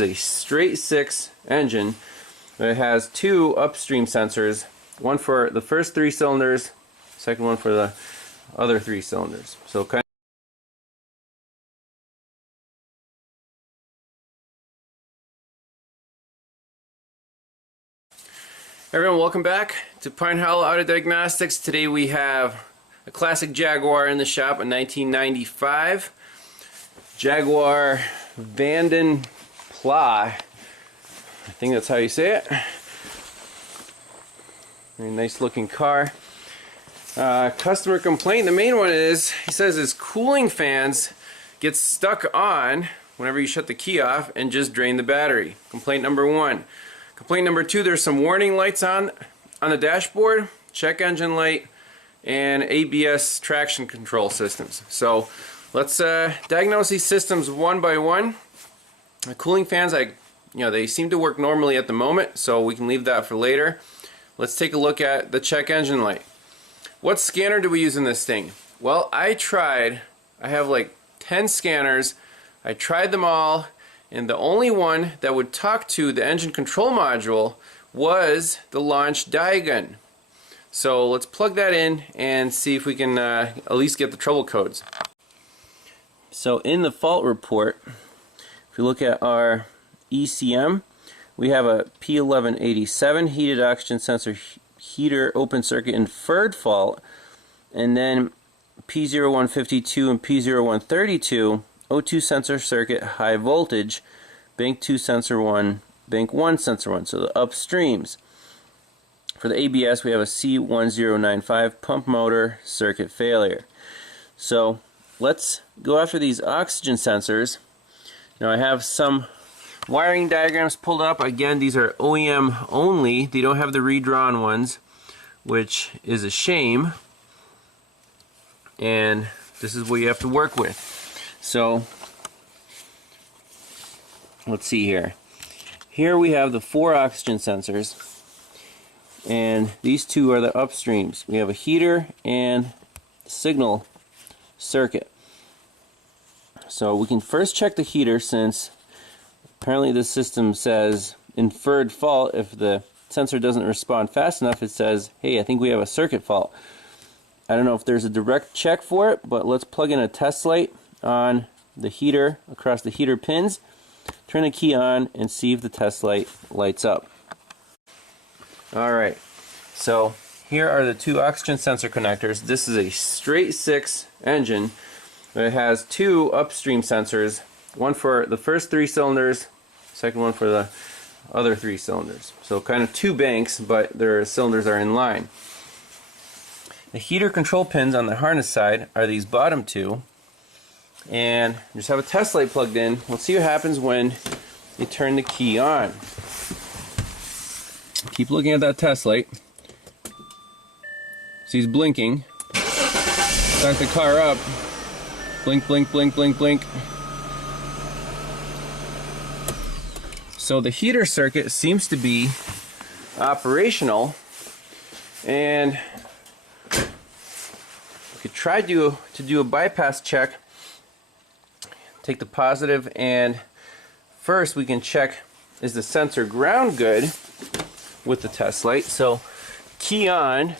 A straight 6 engine, but it has two upstream sensors, one for the first 3 cylinders, second one for the other 3 cylinders. So kind Everyone, welcome back to Pine Hollow Auto Diagnostics. Today we have a classic Jaguar in the shop, a 1995 Jaguar Vanden Plas. I think that's how you say it. Very nice looking car. Customer complaint, the main one is, he says his cooling fans get stuck on whenever you shut the key off and just drain the battery. Complaint number 1. Complaint number 2, there's some warning lights on the dashboard, check engine light, and ABS traction control systems. So let's diagnose these systems one by one. The cooling fans, they seem to work normally at the moment, so we can leave that for later. Let's take a look at the check engine light. What scanner do we use in this thing? Well, I have like 10 scanners. I tried them all, and the only one that would talk to the engine control module was the launch DIAGUN. So let's plug that in and see if we can at least get the trouble codes. So in the fault report, if you look at our ECM, we have a P1187 heated oxygen sensor heater open circuit inferred fault, and then P0152 and P0132 O2 sensor circuit high voltage, bank 2 sensor 1, bank 1 sensor 1, so the upstreams. For the ABS we have a C1095 pump motor circuit failure. So let's go after these oxygen sensors. Now I have some wiring diagrams pulled up. Again, these are OEM only. They don't have the redrawn ones, which is a shame. And this is what you have to work with. So let's see here. Here we have the 4 oxygen sensors, and these 2 are the upstreams. We have a heater and signal circuit. So we can first check the heater, since apparently the system says inferred fault. If the sensor doesn't respond fast enough, it says, hey, I think we have a circuit fault. I don't know if there's a direct check for it, but let's plug in a test light on the heater across the heater pins, turn the key on, and see if the test light lights up. Alright, so here are the 2 oxygen sensor connectors. This is a straight 6 engine, but it has 2 upstream sensors, one for the first 3 cylinders, second one for the other 3 cylinders. So kind of 2 banks, but their cylinders are in line. The heater control pins on the harness side are these bottom 2, and just have a test light plugged in. Let's see what happens when you turn the key on. Keep looking at that test light. See, it's blinking. Start the car up. Blink, blink, blink, blink, blink. So the heater circuit seems to be operational, and we could try to do a bypass check. Take the positive, and first we can check, is the sensor ground good with the test light. So key on,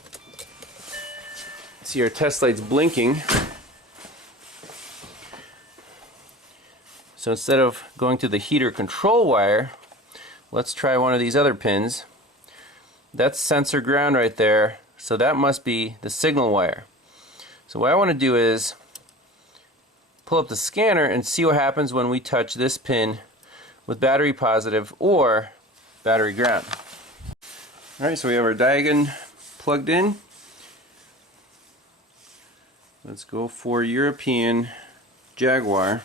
see our test light's blinking. So instead of going to the heater control wire, let's try one of these other pins. That's sensor ground right there, so that must be the signal wire. So what I want to do is pull up the scanner and see what happens when we touch this pin with battery positive or battery ground. Alright, so we have our DIAGUN plugged in. Let's go for European Jaguar.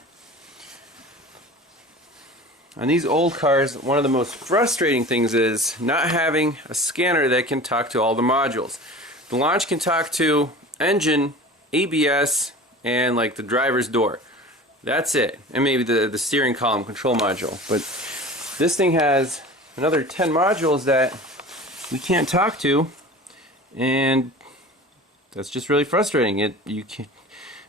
On these old cars, one of the most frustrating things is not having a scanner that can talk to all the modules. The launch can talk to engine, ABS, and like the driver's door. That's it. And maybe the steering column control module. But this thing has another 10 modules that we can't talk to, and that's just really frustrating. It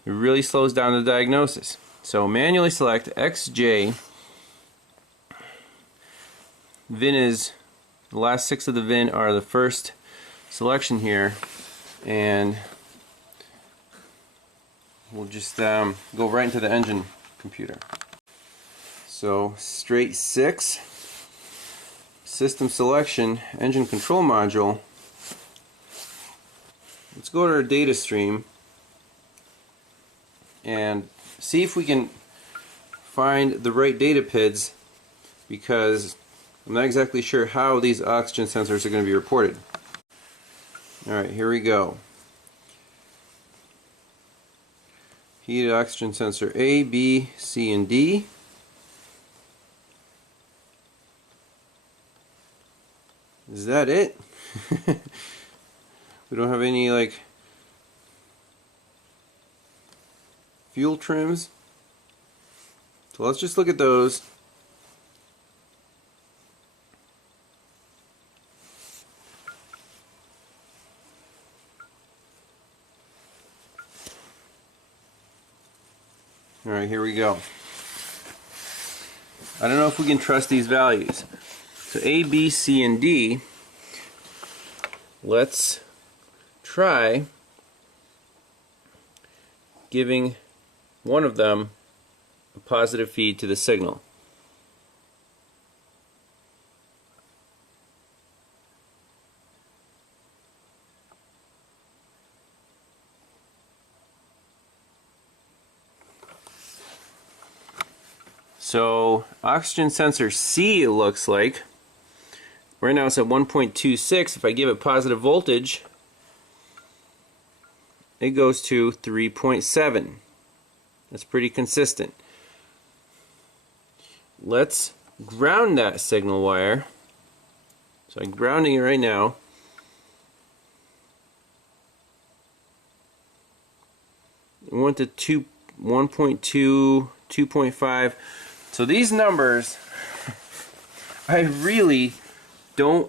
really slows down the diagnosis. So manually select XJ VIN is, the last 6 of the VIN are the first selection here, and we'll just go right into the engine computer. So straight 6, system selection, engine control module. Let's go to our data stream and see if we can find the right data PIDs, because I'm not exactly sure how these oxygen sensors are going to be reported. Alright, here we go. Heated oxygen sensor A, B, C, and D. Is that it? We don't have any like fuel trims. So let's just look at those. Alright, here we go. I don't know if we can trust these values. So A, B, C, and D. Let's try giving one of them a positive feed to the signal. So oxygen sensor C, it looks like. Right now it's at 1.26. If I give it positive voltage, it goes to 3.7. That's pretty consistent. Let's ground that signal wire. So I'm grounding it right now. We went to 1.2, 2.5. So these numbers, I really don't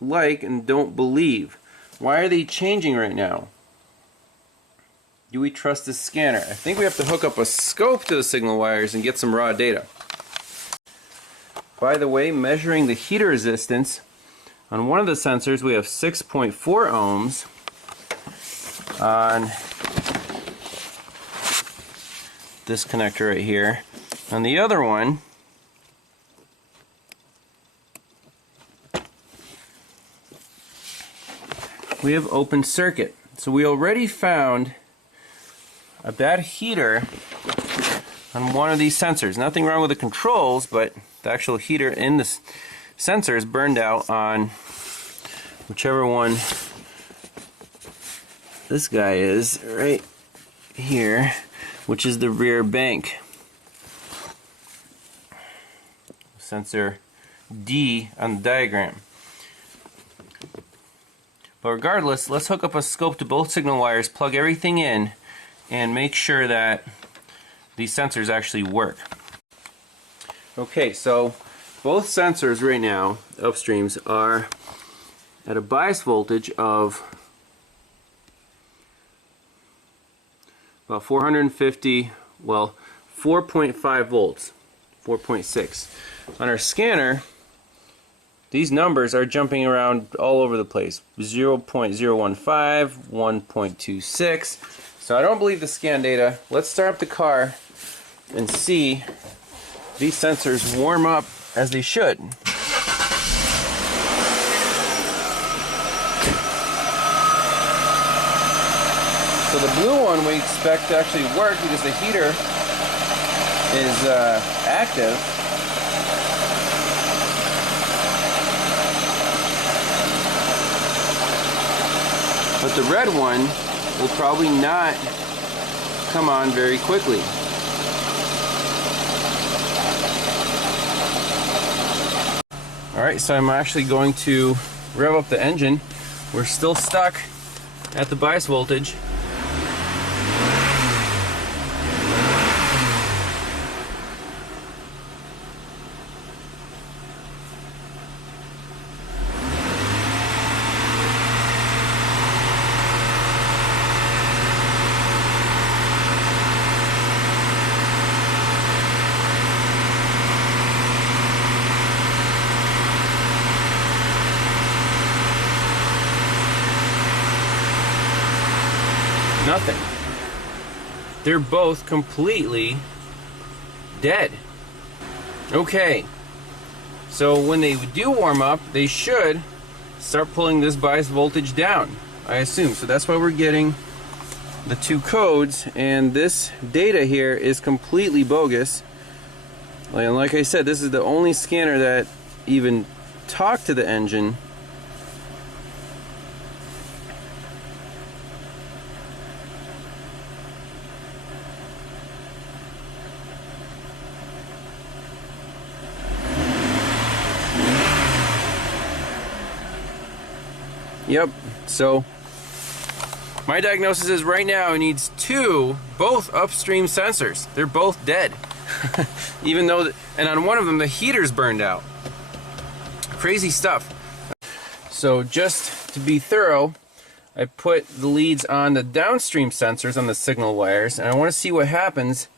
like and don't believe. Why are they changing right now? Do we trust this scanner? I think we have to hook up a scope to the signal wires and get some raw data. By the way, measuring the heater resistance, on one of the sensors we have 6.4 ohms. On this connector right here. On the other one, we have open circuit. So we already found a bad heater on one of these sensors. Nothing wrong with the controls, but the actual heater in the sensor is burned out on whichever one this guy is right here, which is the rear bank. Sensor D on the diagram. But regardless, let's hook up a scope to both signal wires, plug everything in, and make sure that these sensors actually work. Okay, so both sensors right now, upstreams, are at a bias voltage of about 450, well, 4.5 volts, 4.6. On our scanner, these numbers are jumping around all over the place. 0.015, 1.26. So I don't believe the scan data. Let's start up the car and see these sensors warm up as they should. So the blue one we expect to actually work because the heater is active. But the red one will probably not come on very quickly. Alright, so I'm actually going to rev up the engine. We're still stuck at the bias voltage. nothing. They're both completely dead. Okay, so when they do warm up, they should start pulling this bias voltage down, I assume. So that's why we're getting the two codes, and this data here is completely bogus. And like I said, this is the only scanner that even talked to the engine. Yep, so my diagnosis is right now it needs both upstream sensors. They're both dead. Even though, and on one of them the heater's burned out. Crazy stuff. So just to be thorough, I put the leads on the downstream sensors on the signal wires, and I want to see what happens,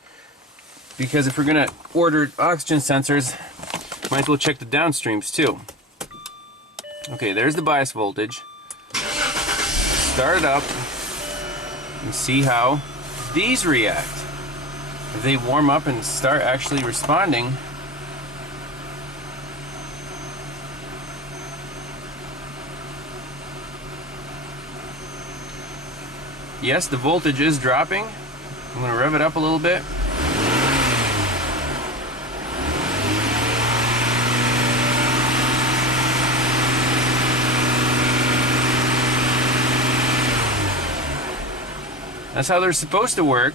because if we're going to order oxygen sensors, might as well check the downstreams too. Okay, there's the bias voltage. Start it up and see how these react. If they warm up and start actually responding. Yes, the voltage is dropping. I'm going to rev it up a little bit. That's how they're supposed to work.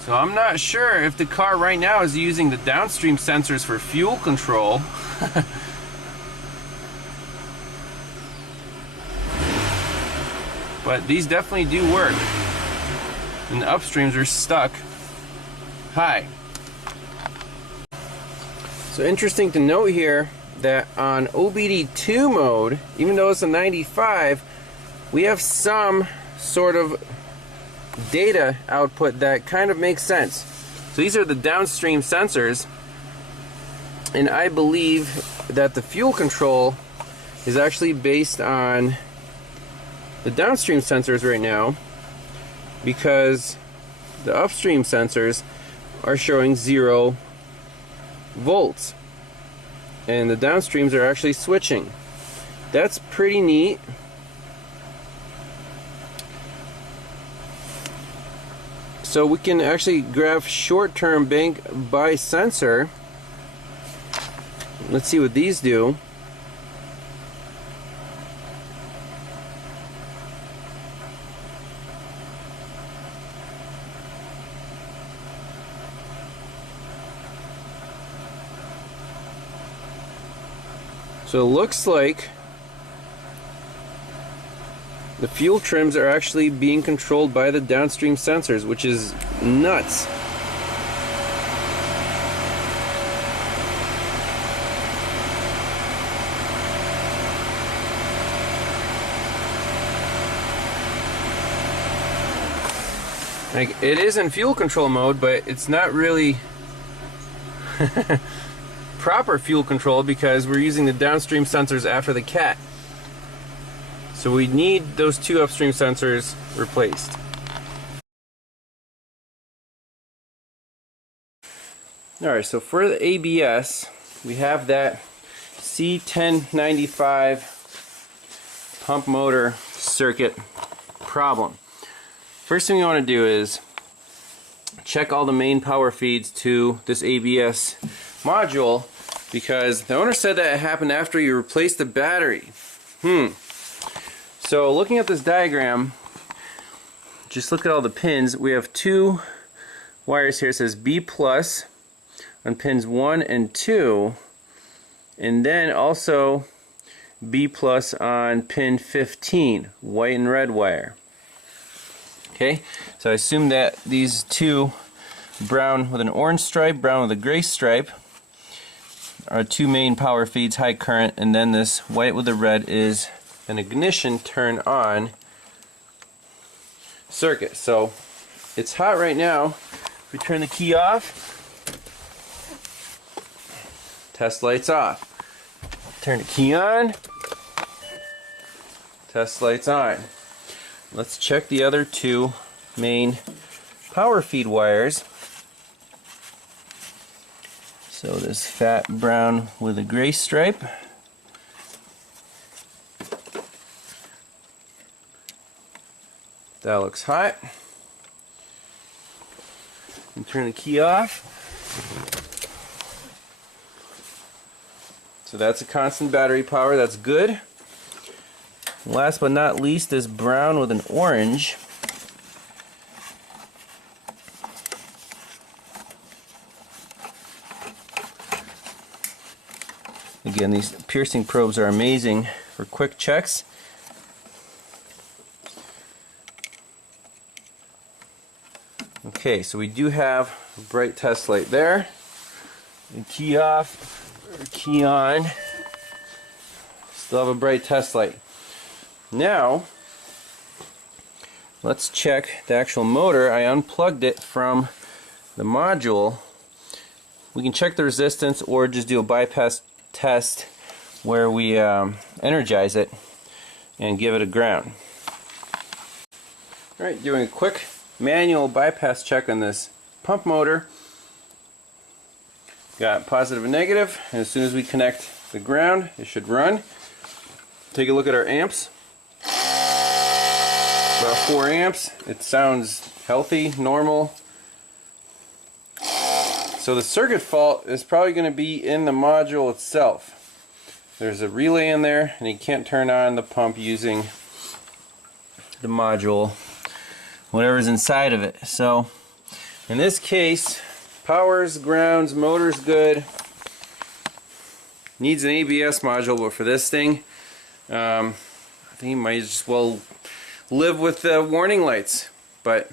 So I'm not sure if the car right now is using the downstream sensors for fuel control. But these definitely do work. And the upstreams are stuck high. So interesting to note here that on OBD2 mode, even though it's a 95, we have some sort of data output that kind of makes sense. So these are the downstream sensors, and I believe that the fuel control is actually based on the downstream sensors right now, because the upstream sensors are showing 0 volts. And the downstreams are actually switching. That's pretty neat. So we can actually graph short-term bank by sensor. Let's see what these do. So it looks like the fuel trims are actually being controlled by the downstream sensors, which is nuts. Like, it is in fuel control mode, but it's not really proper fuel control because we're using the downstream sensors after the cat. So we need those 2 upstream sensors replaced. Alright, so for the ABS, we have that C1095 pump motor circuit problem. First thing we want to do is check all the main power feeds to this ABS module, because the owner said that it happened after you replaced the battery. So looking at this diagram, just look at all the pins. We have 2 wires here. It says B plus on pins 1 and 2, and then also B plus on pin 15, white and red wire. Okay, so I assume that these 2, brown with an orange stripe, brown with a gray stripe, are 2 main power feeds, high current, and then this white with the red is an ignition turn on circuit. So it's hot right now. If we turn the key off, test lights off. Turn the key on, Test lights on. Let's check the other two main power feed wires. So this fat brown with a gray stripe. That looks hot. And turn the key off. So that's a constant battery power, that's good. Last but not least, this brown with an orange. Again, these piercing probes are amazing for quick checks. Okay, so we do have a bright test light there. And key off, or key on. Still have a bright test light. Now, let's check the actual motor. I unplugged it from the module. We can check the resistance or just do a bypass test where we energize it and give it a ground. Alright, doing a quick manual bypass check on this pump motor. Got positive and negative, and as soon as we connect the ground, it should run. Take a look at our amps. About 4 amps. It sounds healthy, normal. So the circuit fault is probably going to be in the module itself. There's a relay in there, and you can't turn on the pump using the module, whatever's inside of it. So in this case, power's, grounds, motor's good. Needs an ABS module, but for this thing, I think you might as well live with the warning lights. But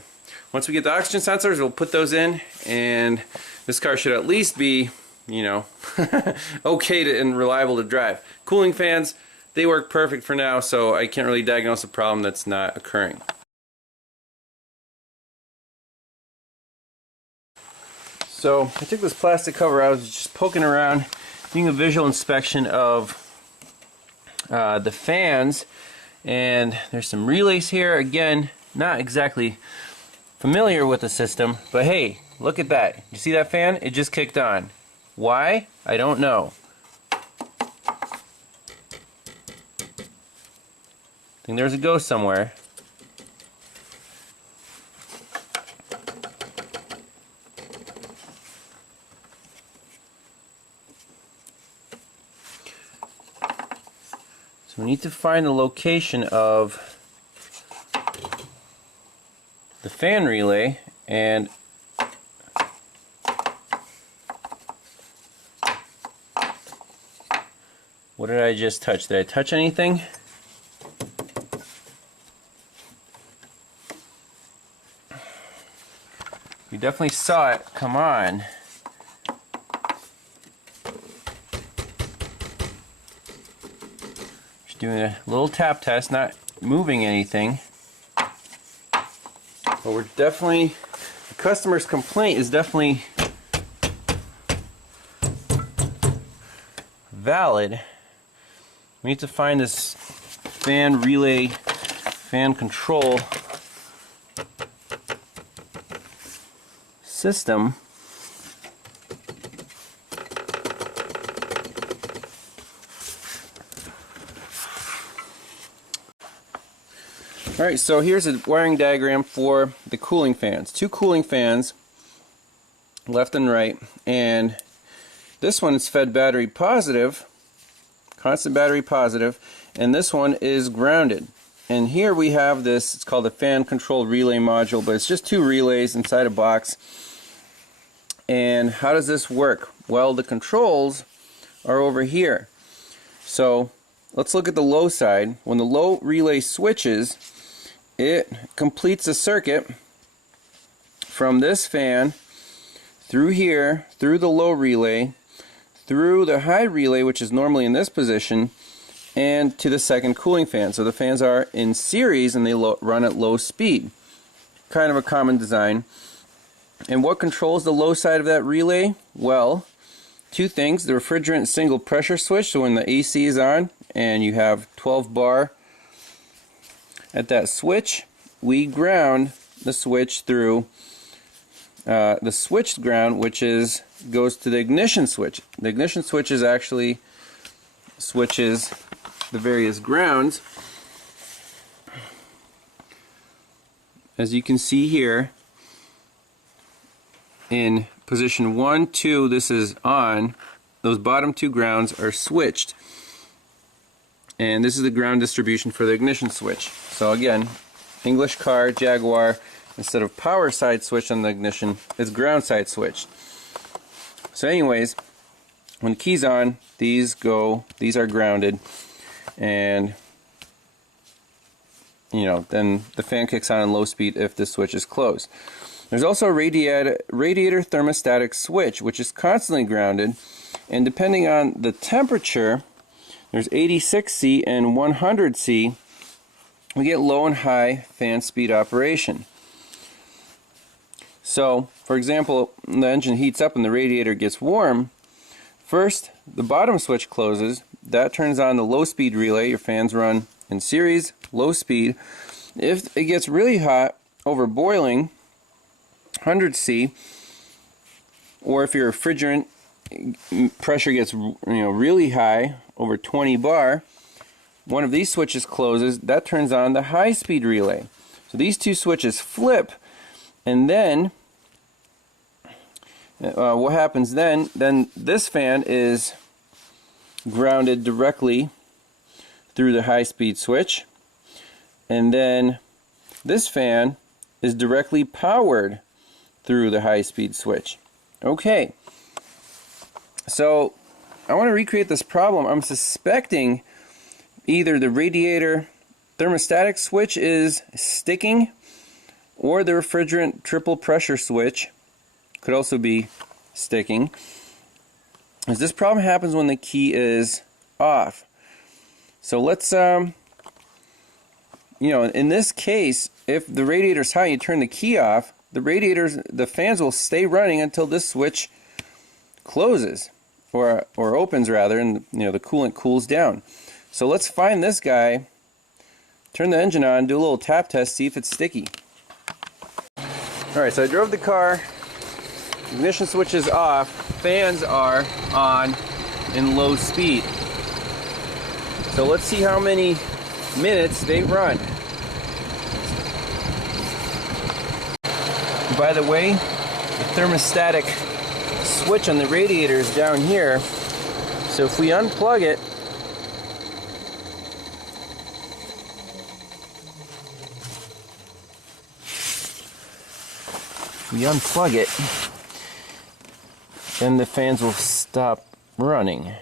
once we get the oxygen sensors, we'll put those in, and this car should at least be, you know, okay and reliable to drive. Cooling fans, they work perfect for now, so I can't really diagnose a problem that's not occurring. So I took this plastic cover, I was just poking around, doing a visual inspection of the fans, and there's some relays here. Again, not exactly familiar with the system, but hey, look at that. You see that fan? It just kicked on. Why? I don't know. I think there's a ghost somewhere. So we need to find the location of the fan relay, and what did I just touch? Did I touch anything? We definitely saw it come on. Just doing a little tap test, not moving anything. But we're definitely, the customer's complaint is definitely valid. We need to find this fan relay, fan control system. Alright, so here's a wiring diagram for the cooling fans. 2 cooling fans, left and right, and this one is fed battery positive, constant battery positive, and this one is grounded. And here we have this, it's called a fan control relay module, but it's just 2 relays inside a box. And how does this work? Well, the controls are over here. So let's look at the low side. When the low relay switches, it completes a circuit from this fan through here, through the low relay, through the high relay, which is normally in this position, and to the second cooling fan. So the fans are in series and they run at low speed. Kind of a common design. And what controls the low side of that relay? Well, 2 things. The refrigerant single pressure switch, so when the AC is on and you have 12 bar at that switch, we ground the switch through the switched ground, which goes to the ignition switch. The ignition switch is actually switches the various grounds. As you can see here, in position 1, 2, this is on. Those bottom two grounds are switched. And this is the ground distribution for the ignition switch. So again, English car, Jaguar, instead of power side switch on the ignition, it's ground side switched. So anyways, when the key's on, these are grounded, and then the fan kicks on low speed if the switch is closed. There's also a radiator thermostatic switch, which is constantly grounded, and depending on the temperature, there's 86C and 100C, we get low and high fan speed operation. So, for example, when the engine heats up and the radiator gets warm, first the bottom switch closes, that turns on the low speed relay. Your fans run in series, low speed. If it gets really hot, over boiling, 100C, or if your refrigerant pressure gets really high, over 20 bar, one of these switches closes, that turns on the high speed relay. So these two switches flip, and then what happens then this fan is grounded directly through the high speed switch, and then this fan is directly powered through the high speed switch. Okay, so I want to recreate this problem. I'm suspecting either the radiator thermostatic switch is sticking, or the refrigerant triple pressure switch could also be sticking. As this problem happens when the key is off. So let's in this case, if the radiator's high, you turn the key off, the fans will stay running until this switch closes, or opens rather, and the coolant cools down. So let's find this guy, turn the engine on, do a little tap test, see if it's sticky. Alright, so I drove the car, ignition switch is off, fans are on in low speed. So let's see how many minutes they run. By the way, the thermostatic switch on the radiator is down here, so if we unplug it, then the fans will stop running.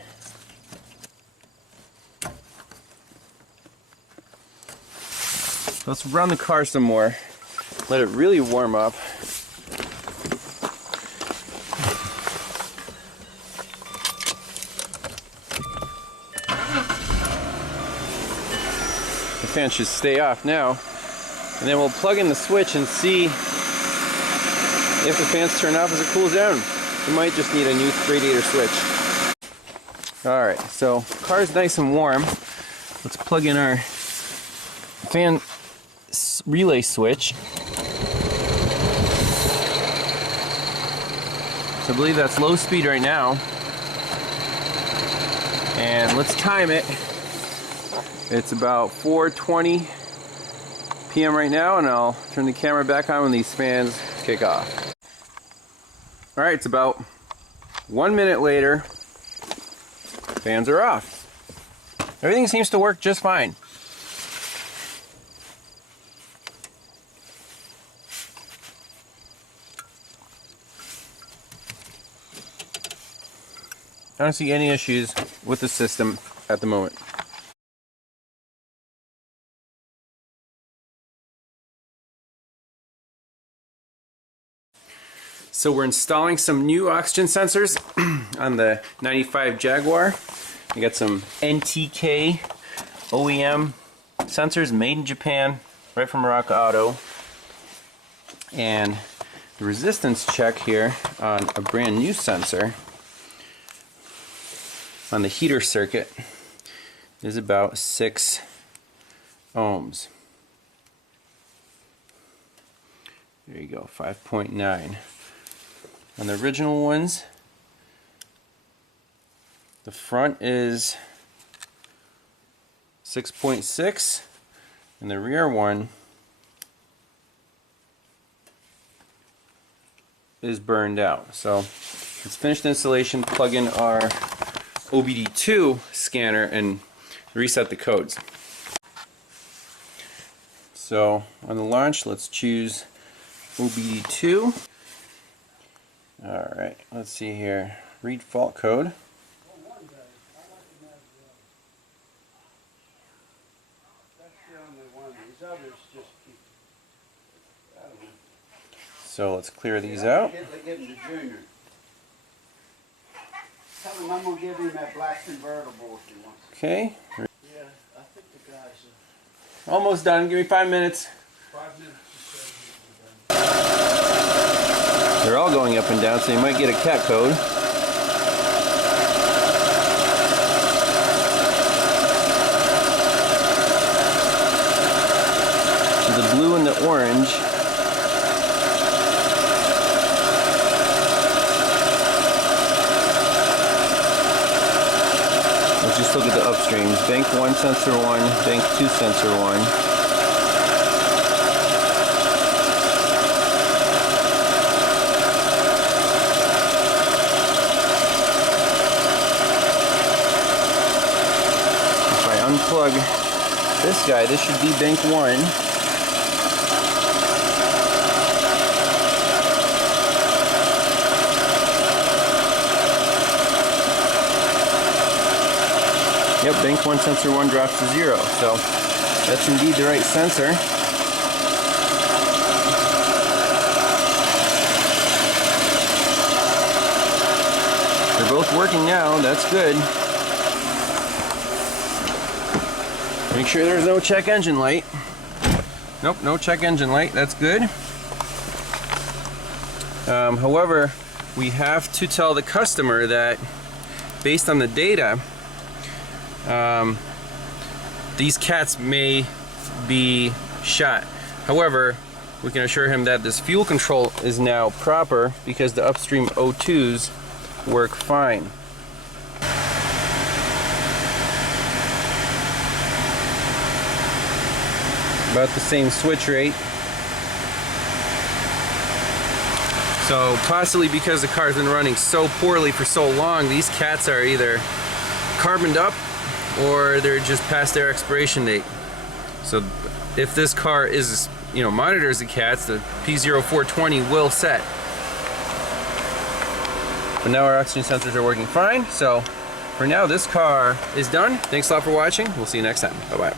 Let's run the car some more, let it really warm up. The fan should stay off now, and then we'll plug in the switch and see if the fans turn off as it cools down. We might just need a new radiator switch. Alright, so car's nice and warm. Let's plug in our fan relay switch. So I believe that's low speed right now. And let's time it. It's about 4:20 p.m. right now, and I'll turn the camera back on when these fans kick off. Alright, it's about 1 minute later. Fans are off. Everything seems to work just fine. I don't see any issues with the system at the moment. So we're installing some new oxygen sensors on the 95 Jaguar. We got some NTK OEM sensors made in Japan, right from Rock Auto. And the resistance check here on a brand new sensor on the heater circuit is about 6 ohms. There you go, 5.9. On the original ones, the front is 6.6, and the rear one is burned out. So let's finish the installation, plug in our OBD2 scanner, and reset the codes. So on the launch, let's choose OBD2. Alright, let's see here. Read fault code. So let's clear these out. Give him to Junior. Tell him I'm going to give him that black convertible if he wants. Okay. Yeah, I think the guy's almost done. Give me 5 minutes. 5 minutes. They're all going up and down, so you might get a cat code. So the blue and the orange. Let's just look at the upstreams. Bank 1 sensor 1, bank 2 sensor 1. Unplug this guy. This should be bank 1. Yep, bank 1 sensor 1 drops to 0. So that's indeed the right sensor. They're both working now. That's good. Make sure there's no check engine light. Nope, no check engine light. That's good. However, we have to tell the customer that based on the data, these cats may be shot. However, we can assure him that this fuel control is now proper because the upstream O2s work fine. About the same switch rate. So possibly because the car's been running so poorly for so long, these cats are either carboned up or they're just past their expiration date. So if this car is, monitors the cats, the P0420 will set. But now our oxygen sensors are working fine. So for now, this car is done. Thanks a lot for watching. We'll see you next time. Bye-bye.